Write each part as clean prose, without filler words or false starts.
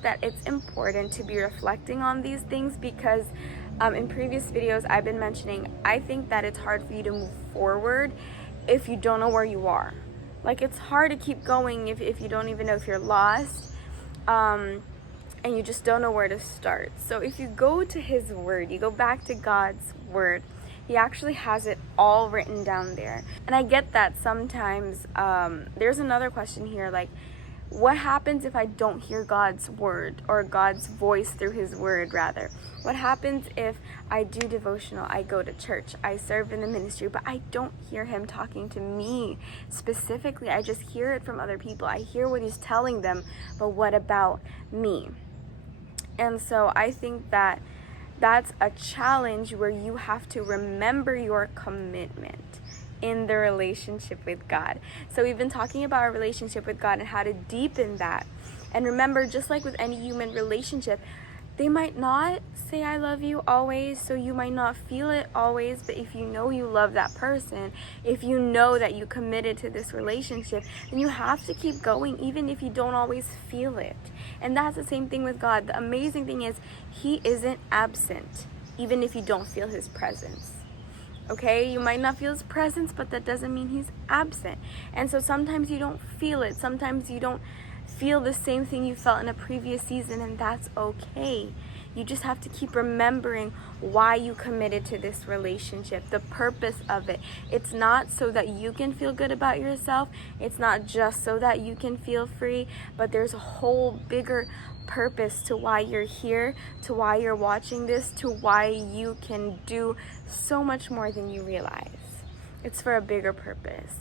think that it's important to be reflecting on these things because in previous videos I've been mentioning, I think that it's hard for you to move forward if you don't know where you are. Like, it's hard to keep going if you don't even know if you're lost, and you just don't know where to start. So if you go to his word, you go back to God's word, he actually has it all written down there. And I get that sometimes there's another question here, like, what happens if I don't hear God's word, or God's voice through his word rather? What happens if I do devotional, I go to church, I serve in the ministry, but I don't hear him talking to me specifically? I just hear it from other people. I hear what he's telling them, but what about me? And so I think that that's a challenge where you have to remember your commitment in the relationship with God. So we've been talking about our relationship with God and how to deepen that. And remember, just like with any human relationship, they might not say I love you always, so you might not feel it always, but if you know you love that person, if you know that you committed to this relationship, then you have to keep going even if you don't always feel it. And that's the same thing with God. The amazing thing is he isn't absent, even if you don't feel his presence. Okay, you might not feel his presence, but that doesn't mean he's absent. And so sometimes you don't feel it. Sometimes you don't feel the same thing you felt in a previous season, and that's okay. You just have to keep remembering why you committed to this relationship, the purpose of it. It's not so that you can feel good about yourself. It's not just so that you can feel free, but there's a whole bigger purpose to why you're here, to why you're watching this, to why you can do so much more than you realize. It's for a bigger purpose.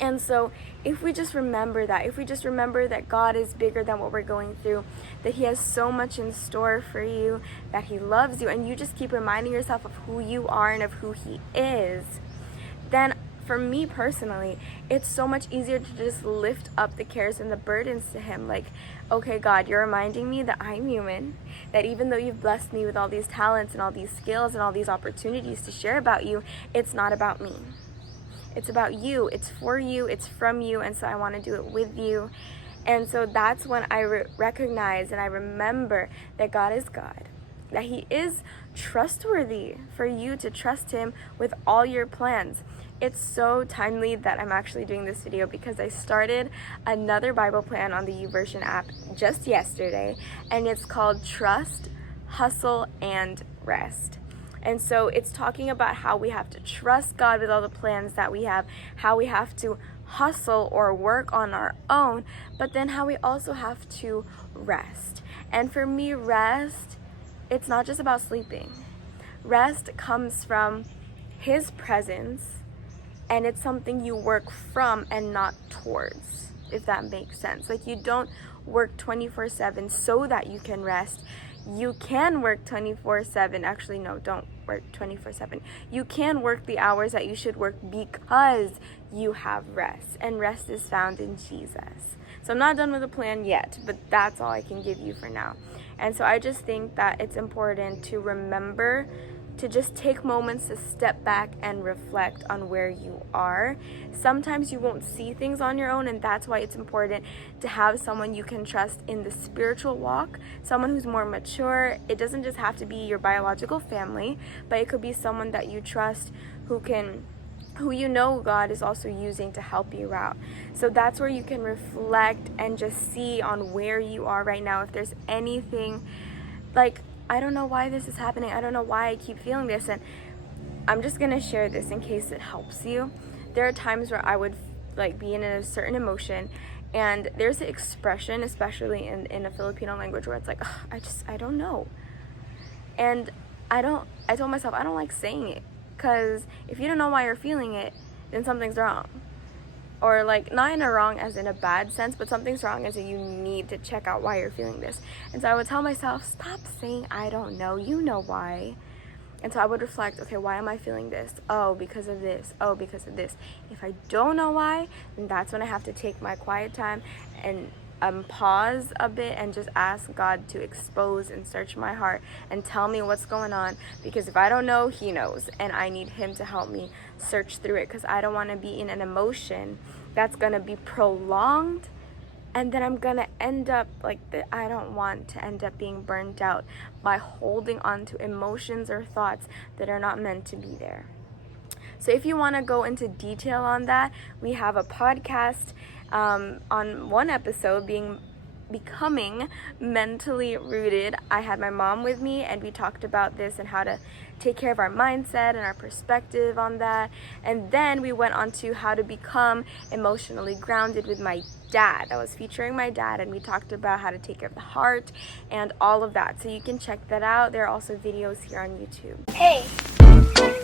And so if we just remember that, if we just remember that God is bigger than what we're going through, that he has so much in store for you, that he loves you, and you just keep reminding yourself of who you are and of who he is, then for me personally, it's so much easier to just lift up the cares and the burdens to him. Like, okay, God, you're reminding me that I'm human, that even though you've blessed me with all these talents and all these skills and all these opportunities to share about you, it's not about me. It's about you, it's for you, it's from you, and so I want to do it with you. And so that's when I recognize and I remember that God is God, that he is trustworthy for you to trust him with all your plans. It's so timely that I'm actually doing this video because I started another Bible plan on the YouVersion app just yesterday, and it's called Trust, Hustle, and Rest. And so it's talking about how we have to trust God with all the plans that we have, how we have to hustle or work on our own, but then how we also have to rest. And for me, rest, it's not just about sleeping. Rest comes from his presence, and it's something you work from and not towards, if that makes sense. Like, you don't work 24/7 so that you can rest. You can work 24/7. Actually, no, don't work 24/7. You can work the hours that you should work because you have rest, and rest is found in Jesus. So I'm not done with the plan yet, but that's all I can give you for now. And so I just think that it's important to remember to just take moments to step back and reflect on where you are. Sometimes you won't see things on your own, and that's why it's important to have someone you can trust in the spiritual walk, someone who's more mature. It doesn't just have to be your biological family, but it could be someone that you trust who you know God is also using to help you out. So that's where you can reflect and just see on where you are right now. If there's anything like, I don't know why this is happening, I don't know why I keep feeling this, and I'm just gonna share this in case it helps you. There are times where I would like be in a certain emotion, and there's an expression, especially in a Filipino language, where it's like, I don't know. And I told myself I don't like saying it, because if you don't know why you're feeling it, then something's wrong. Or like, not in a wrong as in a bad sense, but something's wrong as in you need to check out why you're feeling this. And so I would tell myself, stop saying I don't know, you know why. And so I would reflect, okay, why am I feeling this? Oh, because of this. Oh, because of this. If I don't know why, then that's when I have to take my quiet time and pause a bit and just ask God to expose and search my heart and tell me what's going on. Because if I don't know, he knows, and I need him to help me search through it, because I don't want to be in an emotion that's going to be prolonged and then I'm gonna end up I don't want to end up being burnt out by holding on to emotions or thoughts that are not meant to be there. So if you want to go into detail on that, we have a podcast on one episode becoming mentally rooted. I had my mom with me and we talked about this and how to take care of our mindset and our perspective on that. And then we went on to how to become emotionally grounded with my dad. I was featuring my dad and we talked about how to take care of the heart and all of that. So you can check that out. There are also videos here on YouTube. Hey!